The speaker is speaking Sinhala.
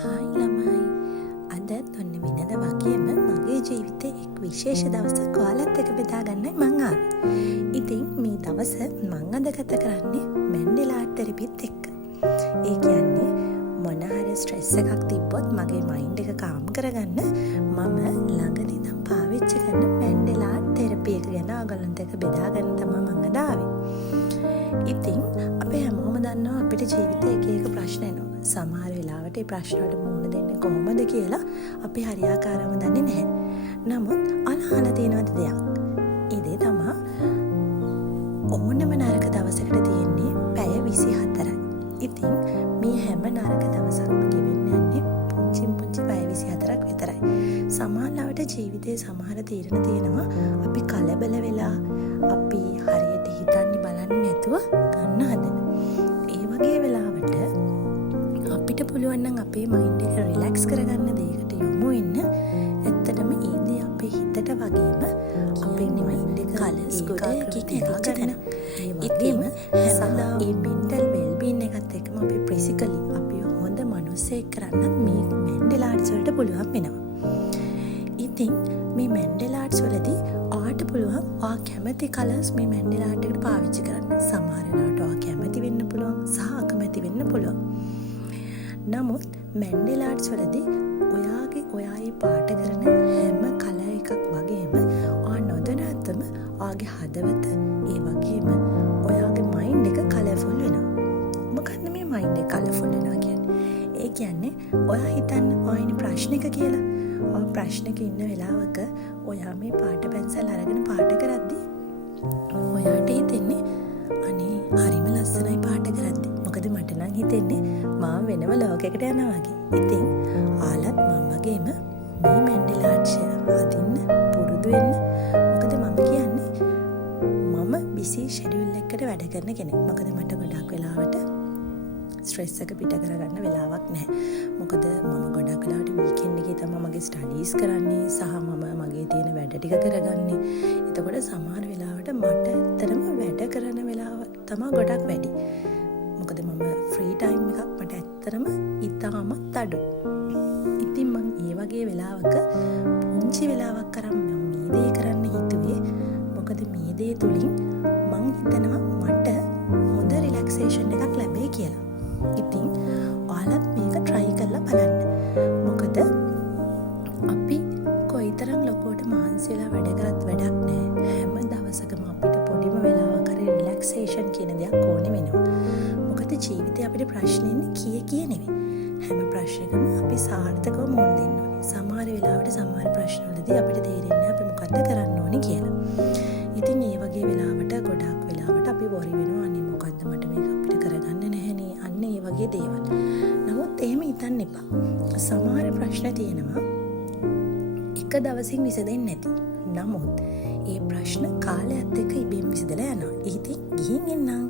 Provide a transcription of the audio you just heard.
හායි ළමයි. අදත් ඔන්න වෙනද වගේම මගේ ජීවිතේ එක් විශේෂ දවසක් ඔයාලත් එක්ක බෙදා ගන්නයි මං ආවේ. ඉතින් මේ දවස මං අද ගත කරන්නේ මැන්ඩෙලා ආර්ට් තෙරපිත් එක්ක. ඒ කියන්නේ මොන හරි ස්ට්‍රෙස් එකක් තිබ්බොත් මගේ මයින්ඩ් එක කාම් කරගන්න මම ළඟදී ඉඳන් පාවිච්චි කරන මැන්ඩෙලා ආර්ට් තෙරපි එක ගැන ඔයගලන්ට එක්ක බෙදා ගන්න තමයි මං අද ආවේ. ඉතින් අපි හැමෝම දන්නවා අපිට ජීවිතේ එක එක ප්‍රශ්න එනවා. සමහර වෙලාවට මේ ප්‍රශ්න වලට මුහුණ දෙන්නේ කොහොමද කියලා අපි හරියාකාරව දන්නේ නැහැ. නමුත් අහලා තියෙනවද දෙයක්? ඒ දේ තමයි ඕනම නරක දවසකට තියෙන්නේ පැය 24යි. ඉතින් මේ හැම නරක දවසක්ම ගෙවෙන්න යන්නේ පුංචි පැය 24ක් විතරයි. සමහරවිට ජීවිතේ සමහර තීරණ තියෙනවා අපි කලබල වෙලා අපි හරියට හිතන්නේ බලන්නේ නැතුව ගන්න හදන. ඒ වගේ වෙලාවට අපිට පුළුවන් නම් අපේ මයින්ඩ් එක රිලැක්ස් කරගන්න දෙයකට යොමු වෙන්න. ඇත්තටම ඒ දේ අපේ හිතට වගේම අපේ මයින්ඩ් එක කලර්ස් ගොඩක් ගන්න. ඉතින් හැමදාම මේ මෙන්ටල් වෙල්බීන් එකත් එක්කම අපි ෆිසිකලි අපි හොඳ මනුස්සයෙක් කරන්නත් මේ මැන්ඩෙලා ආර්ට්ස් වලට පුළුවන් වෙනවා. ඉතින් මේ මැන්ඩෙලා ආර්ට්ස් වලදී ඔයාට පුළුවන් ඔයා කැමති කලර්ස් මේ මැන්ඩෙලා ආර්ට් එකට පාවිච්චි කරන්න. සමහර වෙලාවට ඔයා කැමති වෙන්න පුළුවන් සහ අකමැති වෙන්න පුළුවන්. නමුත් මැන්ඩෙලා ආර්ට්ස් වලදී ඔයාගේ පාට කරන හැම කලර් එකක් වගේම ඔයා නොදැනත්වම ඔයාගේ හදවත ඒ වගේම ඔයාගේ මයින්ඩ් එක කලර්ෆුල් වෙනවා. මොකක්ද මේ මයින්ඩ් එක කලර්ෆුල් වෙනවා කියන්නේ? ඒ කියන්නේ ඔයා හිතන්න ඔයා ඉන්නේ ප්‍රශ්නයක කියලා. ඔය ප්‍රශ්නයක ඉන්න වෙලාවක ඔයා මේ පාට පැන්සල් අරගෙන පාට කරද්දී ඔයාට හිතෙන්නේ අනේ හරිම ලස්සනයි පාට කරද්දී. මොකද මට නම් හිතෙන්නේ මම වෙනම ලෝකයකට යනවා වගේ. ඉතින් ආලත් මම වගේම මේ මැන්ඩෙලා ආර්ට් අදින්න පුරුදු වෙන්න. මොකද මම කියන්නේ මම බිසි ෂෙඩියුල් එකකට වැඩ කරන කෙනෙක්. මොකද මට ගොඩක් වෙලාවට ස්ට්‍රෙස් එක පිට කරගන්න වෙලාවක් නැහැ. මොකද මම ගොඩක් වෙලාවට වීකෙන්ඩ් එකේ තමයි මගේ ස්ටඩීස් කරන්නේ සහ මම මගේ තියෙන වැඩ ටික කරගන්නේ. එතකොට සමහර වෙලාවට මට ඇත්තටම වැඩ කරන වෙලාව තමයි ගොඩක් වැඩි. මොකද මම ෆ්‍රී ටයිම් එකක් මට ඇත්තටම ඉතාමත් අඩු. ඉතින් මම ඒ වගේ වෙලාවක පුංචි වෙලාවක් අරන් මම මේ දේ කරන්න හිතුවේ. මොකද මේ දේ තුලින් මම හිතනවා මට හොඳ රිලැක්සේෂන් එකක් ලැබෙයි කියලා. ඉතින් ඔයාලත් මේක try කරලා බලන්න. මොකද අපි කොයිතරම් ලොකුවට මහන්සි වෙලා වැඩ කරත් වැඩක් නැහැ. හැම දවසකම අපිට පොඩිම වෙලාවක හරි රිලැක්සේෂන් කියන දෙයක් ඕනේ වෙනවා. මොකද ජීවිතේ අපිට ප්‍රශ්න ඉන්නේ කී නෙවෙයි. හැම ප්‍රශ්නයකම අපි සාර්ථකව මුහුණ දෙන්න ඕනේ. සමහර වෙලාවට සමහර ප්‍රශ්නවලදී අපිට තේරෙන්නේ අපි මොකද්ද කරන්න ඕනේ කියලා. ඉතින් ඒ වගේ වෙලාවට ගොඩක් වෙලාවට අපි වොරි වෙනවා. අනේ මොකද්ද මට මේක අපිට කරගන්න නැහැනේ. අන්න ඒ වගේ දේවල්. නමුත් එහෙම හිතන්න එපා. සමහර ප්‍රශ්න තියෙනවා එක දවසින් විසඳෙන්නේ නැති. නමුත් ඒ ප්‍රශ්න කාලයත් එක්ක ඉබේම විසඳලා යනවා. ඉතින් ගිහින් එන්නම්.